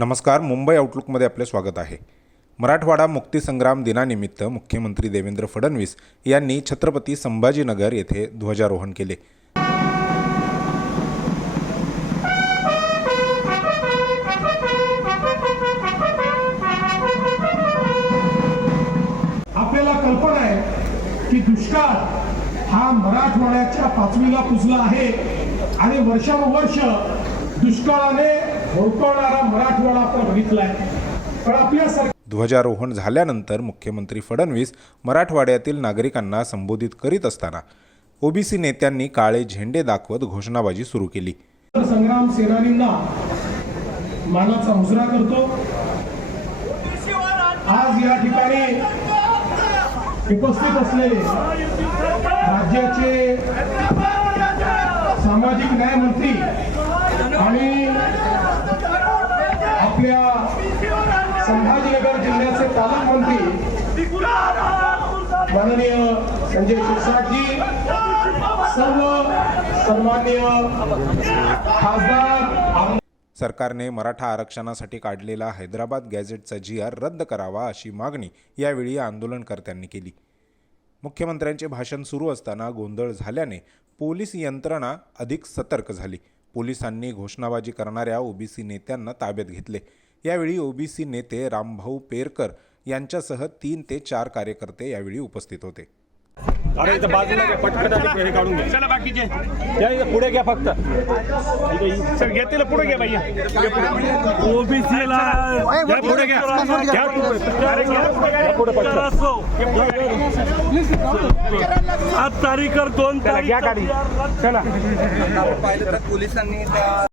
नमस्कार मुंबई आउटलुकमध्ये आपले स्वागत आहे. मराठवाडा मुक्तीसंग्राम दिनानिमित्त मुख्यमंत्री देवेंद्र फडणवीस यांनी छत्रपती संभाजीनगर येथे ध्वजारोहण केले. आपल्याला कल्पना आहे की दुष्काळ हा मराठवाड्याच्या पाचवीला पुजला आहे आणि वर्षानुवर्ष दुष्काळाने होरपळणारा मराठवाडा आपण बघितलाय. पण आपल्या ध्वजारोहण झाल्यानंतर मुख्यमंत्री फडणवीस मराठवाड्यातील नागरिकांना संबोधित करीत असताना ओबीसी नेत्यांनी काळे झेंडे दाखवत घोषणाबाजी सुरू केली. संग्राम सेनानींना मानाचा मुजरा करतो. आज या ठिकाणी उपस्थित असलेले राज्याचे सामाजिक न्याय मंत्री आणि आपल्या संभाजीनगर जिल्ह्याचे पालकमंत्री माननीय संजय शिरसाटजी सर्व सन्मान्य खासदार सरकारने मराठा आरक्षणासाठी काढलेला हैदराबाद गॅझेटचा जी आर रद्द करावा अशी मागणी यावेळी आंदोलनकर्त्यांनी केली. मुख्यमंत्र्यांचे भाषण सुरू असताना गोंधळ झाल्याने पोलीस यंत्रणा अधिक सतर्क झाली. पोलिसांनी घोषणाबाजी करणाऱ्या ओबीसी नेत्यांना ताब्यात घेतले. यावेळी ओबीसी नेते रामभाऊ पेरकर यांच्यासह तीन ते चार कार्यकर्ते यावेळी उपस्थित होते. अरे इथं बाजूला घ्या पटकन हे काढून घ्या. चला बाकीचे. या इथं पुढे घ्या फक्त. सर घेतील पुढे घ्या भैया ओबीसीला घ्या पुढे घ्या. घ्या पुढे. घ्या पटकन. आज तारीख दोन चला घ्या तारीख गाडी. चला. पाहिलं तर पोलिसांनी त्या